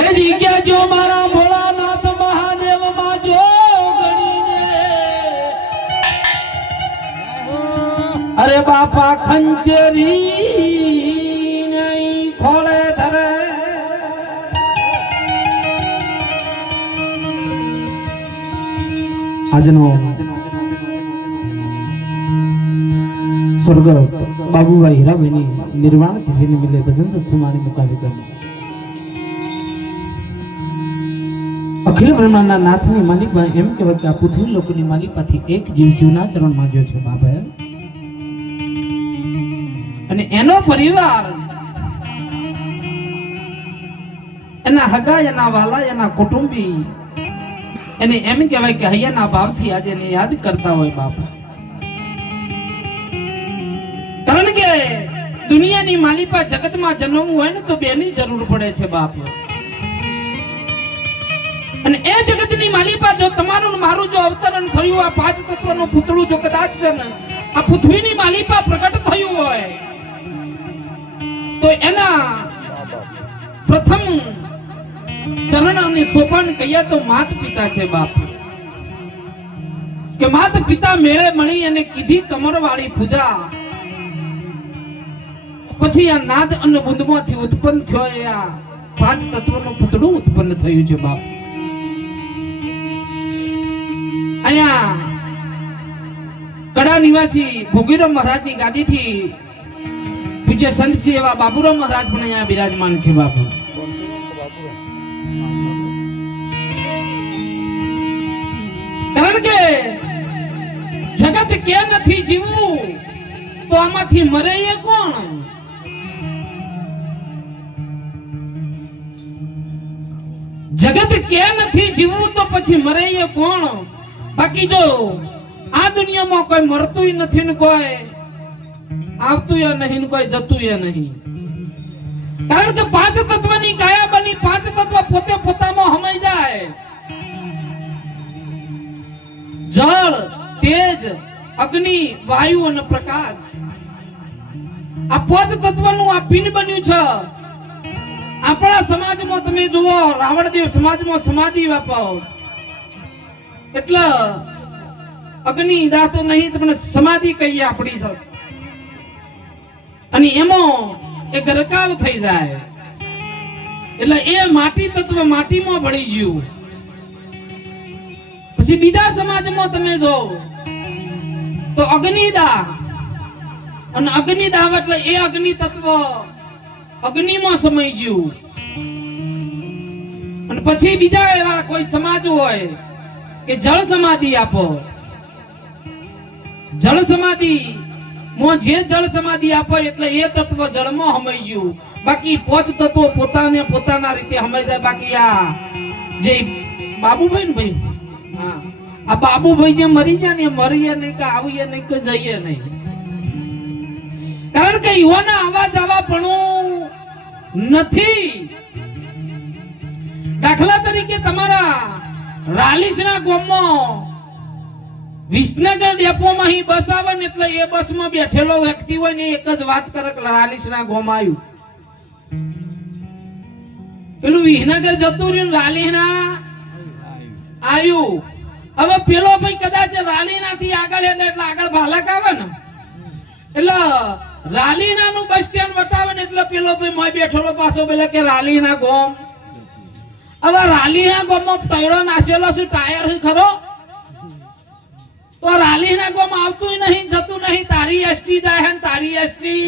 એ જીગ્યા જો મારા ભોળાનાથ મહાદેવમાં જો ગણીને. અરે બાપા ખંચેરી નહીં ખોળે ધરે. આજનો સ્વર્ગસ્થ બાબુભાઈ હીરાભાઈની નિર્વાણ તિથિ મિલે ભજન સત્સંગની મુકાબી કરી અખિલ બ્રહ્માંડના નાથની માલિકભાઈ એમ કહેવાય કે આ પૃથ્વી લોકની માલિકમાંથી એક જીવ શિવના ચરણમાં જો છે, બાપા અને એનો પરિવાર એના હગા એના વાલા એના કુટુંબી, એને એમ કહેવાય કે હૈયાના ભાવથી આજે એને યાદ કરતા હોય બાપા. કારણ કે દુનિયાની માલિપા જગતમાં જન્મવું હોય ને તો બેની જરૂર પડે છે, બાપ. અને એ જગતની માલિકા જો તમારું મારું જો અવતરણ થયું, આ પાંચ તત્વનું પૂતળું જો કદાચ છે ને, આ પૃથ્વીની માલિકા પ્રગટ થયું હોય, તો એના પ્રથમ ચરણ અને સોપાન કહીએ તો માત પિતા છે બાપ. કે માત પિતા મેળે મળી અને કીધી કમર વાળી પૂજા. પછી આ નાદ અને બુદ્ધમાંથી ઉત્પન્ન થયો, એ આ પાંચ તત્વનું પૂતળું ઉત્પન્ન થયું છે બાપ. અહીંયા કડા નિવાસી ભોગીરામ મહારાજની ગાદીથી પૂજ્ય સંત શ્રી એવા બાબુરામ મહારાજ પણ અહીંયા બિરાજમાન છે બાપુ. કારણ કે જગત કે નથી જીવવું, તો આમાંથી મરે એ કોણ? જગત કે નથી જીવવું, તો પછી મરે એ કોણ? બાકી જો આ દુનિયામાં કોઈ મરતું નથી ને કોઈ, આવતું નહીં ને કોઈ, જતું નહીં. કારણ કે પાંચ તત્વની કાયા બની, પાંચ તત્વ પોતે પોતામાં સમાઈ જાય. જળ, તેજ, અગ્નિ, વાયુ અને પ્રકાશ. આ પાંચ તત્વનું આ પિંડ બન્યું છે. આપણા સમાજમાં તમે જુઓ, રાવણદેવ સમાજમાં સમાધિ વાપાઓ એટલે અગ્નિ દાતો નહીં, તમને સમાધિ કહીએ આપણી સૌ. અને એમાં એ ગરકાવ થઈ જાય. એટલે એ માટી તત્વ માટીમાં ભળી ગયું. પછી બીજા સમાજમાં તમે જો, તો અગ્નિદા અને અગ્નિદાહ એટલે એ અગ્નિ તત્વ અગ્નિમાં સમાઈ ગયું. અને પછી બીજા એવા કોઈ સમાજ હોય કે જળ સમાધિ આપો. જળ સમાધિ, મો જે જળ સમાધિ આપો એટલે એ તત્વ જળમાં હમાઈ ગયું. બાકી પોચ તત્વો પોતાને પોતાના રીતે હમાઈ જાય. બાકી આ જે બાબુભાઈ ને ભાઈ, હા, આ બાબુભાઈ જે મરી જાય ને મરીએ નહીં કે આવીએ નહીં કે જઈએ નહીં. કારણ કે યુવાના અવાજ આવા પણ નથી. દાખલા તરીકે તમારા રાલીસના ગોમમાં વિસનગર ડેપોમાં અહીં બસ આવે ને એટલે એ બસમાં બેઠેલો વ્યક્તિ હોય ને એક જ વાત કરે ગામમાં આવ્યું. પેલું વિહનગર જતું રહ્યું રાલીના આવ્યું. હવે પેલો ભાઈ કદાચ રાલીનાથી આગળ એટલે એટલે આગળ ભાલક આવે ને. એટલે રાલીનાનું બસ સ્ટેન્ડ વટાવે ને એટલે પેલો ભાઈ મોય બેઠેલો પાછો પેલા કે રાલીના ગોમ હવે રાલીના ગોમમાં ટયડો નાસેલો છે ટાયર ખરો? તો રાલી ના ગોમ આવતું નહીં, જતું નહીં, તારી એસટી જાય હે ને તારી એસટી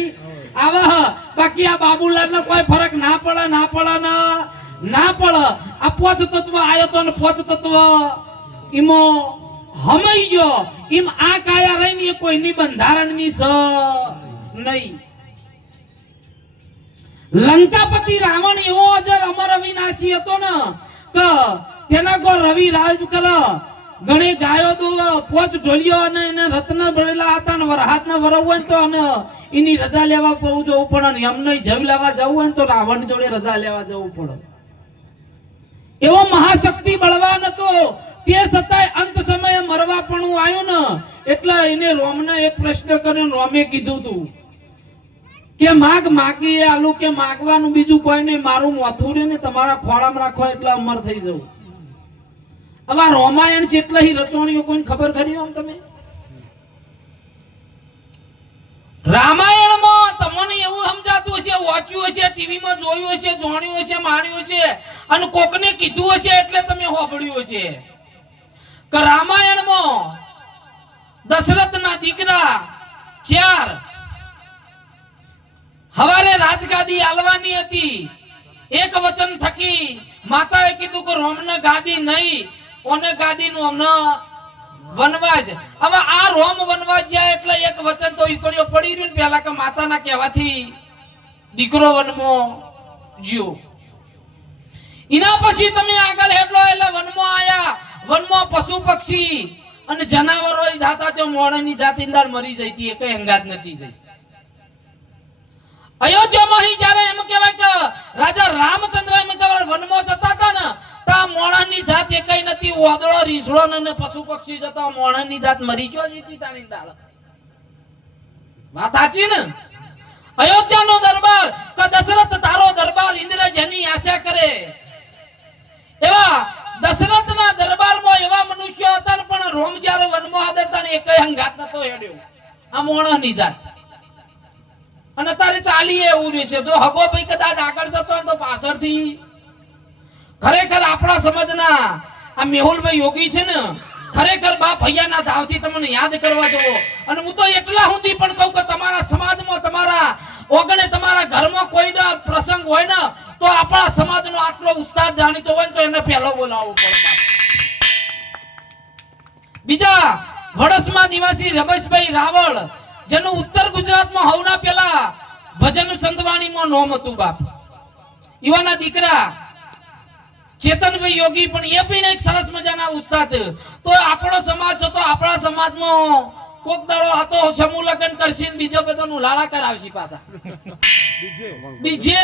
આવે હ, બાકી આ બાબુલાલ નો કોઈ ફરક ના પડે ના પડે ના ના પડે. આ પોચ તત્વ આયો તો ને પોચ તત્વ ઈમો હમઈ ગયો. ઈમ આ કાયા રહીને કોઈની બંધારણની સ નહીં. લંકાપતિ રાવણ એવો અજર અમર અવિનાશી હતો ને, કે તેના કો રવિ રાજ કર ઘણી ગાયો દો, પોચ ઢોલિયો અને એને રત્ન ભરેલા હતા ને વરહાત ને વરવું હોય તો અને એની રજા લેવા બહુ જવું પડે એમને જવ લેવા જવું હોય તો રાવણ જોડે રજા લેવા જવું પડે. એવો મહાશક્તિ બળવાન હતો, તે છતાંય અંત સમયે મરવા પણ આવ્યું ને, એટલે એને રોમને એક પ્રશ્ન કર્યો રોમે કીધું તું કે માગ માગી આલુ કે માગવાનું બીજું કોઈ નહીં, મારું મોથું રે ને તમારા ખોળામાં રાખો એટલે અમર થઈ જવું. હવે રામાયણ જેટલા હી કોઈને ખબર ખરી આમ તમે? રામાયણમાં તમને એવું સમજાતું હશે, વાંચ્યું હશે, ટીવીમાં જોયું હશે, જોણ્યું હશે, માણ્યું હશે અને કોકને કીધું હશે એટલે તમે હોભળ્યું હશે. કે રામાયણમાં દશરથના દીકરા ચાર હવારે રાજગાદી આલવાની હતી. એક વચન થકી માતાએ કીધું કે રોમને ગાદી નહીં ઓને ગાદીનું? હમણાં વનવાજ. હવે આ રોમ વનવાજ જાય એટલે એક વચન તો ઈકડીઓ પડી રહ્યું ને પેલા કે માતાના કહેવાથી દીકરો વનમો જ્યો. એના પછી તમે આગળ એટલો એટલે વનમાં આયા. વનમાં પશુ પક્ષી અને જનાવરો જાતા તો મોણની જાતિંદાર મરી જઈતી એ કઈ હંગાત નથી જઈ અયોધ્યામાં અહીં જ્યારે એમ કહેવાય કે રાજા રામચંદ્ર એમ કહેવાય વનમાં જતા હતા ને, તા મોણની જાત એકઈ નથી. વાદળો રીસળો ને પશુ પક્ષી જતા મોણની જાત મરી ગયો જીતી તાની દાળ. વાત સાચી ને? અયોધ્યાનો દરબાર કે દશરથ તારો દરબાર ઇન્દ્ર જેની આશા કરે. એવા દશરથના દરબારમાં એવા મનુષ્ય હતા પણ રોમ જ્યારે વનમાં હતા એકય હંગાત નતો હેડ્યો. આ મોણની જાત. અને તારે ચાલી એવું રહેશે જો હગો ભાઈ કદાચ આગળ જતો હોય તો પાછળથી. ખરેખર આપણા સમજના આ મેહુલભાઈ યોગી છે ને, ખરેખર બાપ ભૈયાના ધાવથી તમને યાદ કરવા જવો. અને હું તો એટલા સુધી પણ કહું કે તમારા સમાજમાં તમારા ઓગણે તમારા ઘરમાં કોઈ પ્રસંગ હોય ને, તો આપણા સમાજનો આટલો ઉસ્તાદ જાણીતો હોય ને તો એને પહેલો બોલાવવો પડે બીજા વડસમાં નિવાસી રમેશભાઈ રાવળ જેનું ઉત્તર ગુજરાતમાં હવના પેલા ભજન સંતવાણીમાં નોમ હતું બાપ. યુવાના દીકરા ચેતનભાઈ યોગી પણ એ પણ એક સરસ મજાના ઉસ્તાદ. તો આપણો સમાજ હતો, આપણા સમાજમાં કોક દાડો હતો, સમૂહ કરશે બીજો બધો નું લાળા કરાવશે પાછા. બીજે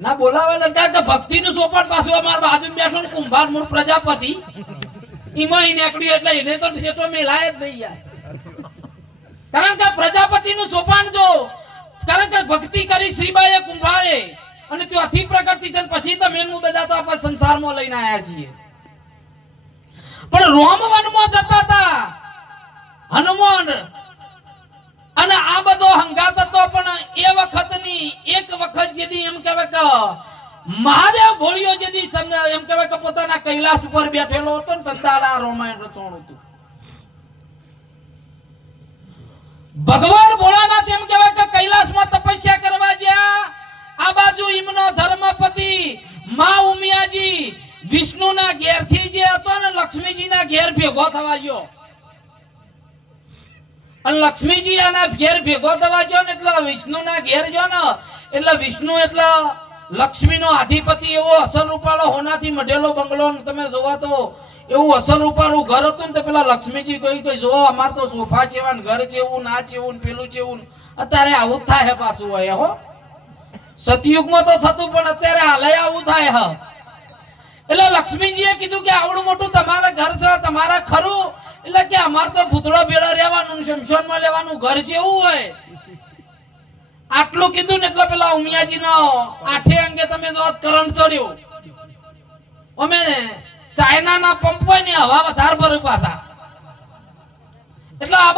ના, બોલાવે લડકા કે ભક્તિ નું સોપાટ પાછું અમાર બાજુ બેઠો કુંભાર મૂળ પ્રજાપતિ. એમાં એ નીકળ્યું એટલે એને તો ઠેઠો મેલાય જ નહીં યાર. કારણ કે પ્રજાપતિ નું સોપાન જો, કારણ કે ભક્તિ કરી શ્રીબાઈએ કુંભારે અને તે અતિ પ્રગતિ છે પછી તો મેનુ બધા તો આપણે સંસારમાં લઈને આવ્યા છીએ. પણ રોમ વનમાં જતા હતા હનુમાન અને આ બધો હંગાત હતો, પણ એ વખતની, એક વખત જેદી એમ કહેવાય કે મહાદેવ ભોળિયો સમ- એમ કહેવાય કે પોતાના કૈલાસ ઉપર બેઠેલો હતો ને તંદાડા રોમાયણ રચોણ હતું. ભગવાન ભોળાનાથ એમ કહેવાય કે કૈલાસમાં તપસ્યા કરવા ગયા આ બાજુ ઈમનો ધર્મપતિ મા ઉમિયાજી વિષ્ણુના ઘેરથી જે હતો ને લક્ષ્મીજીના ઘેર ભેગો થવા ગયો. અને લક્ષ્મીજી આના ઘેર ભેગો થવા ગયો ને એટલે વિષ્ણુના ઘેર ગયો ને એટલે વિષ્ણુ એટલે લક્ષ્મીનો આધિપતિ એવો અસર રૂપાળો હોનાથી મઢેલો બંગલો તમે જોવા તો એવું અસલ રૂપાળું ઘર હતું ને તો પેલા લક્ષ્મીજી કહ્યું કે જો અમાર તો સોફા ને ઘર જેવું, ના ને પેલું ને અત્યારે આવું થાય પાછું હોય હો. સતયુગમાં તો થતું, પણ અત્યારે હાલે આવું થાય, હ. એટલે લક્ષ્મીજીએ કીધું કે આવડું મોટું તમારા ઘર છે, તમારા ખરું. એટલે કે અમાર તો ભૂતળો ભેળો રહેવાનું, શમશાનમાં લેવાનું ઘર જેવું હોય. આટલું કીધું ને એટલે પેલા ઉમિયાજી નો આઠે અંગે તમે જો કરંટ ચડ્યો. અમે ચાઇના ના પંપ હોય ને હવા વધારે ભરું પાછા. એટલે આ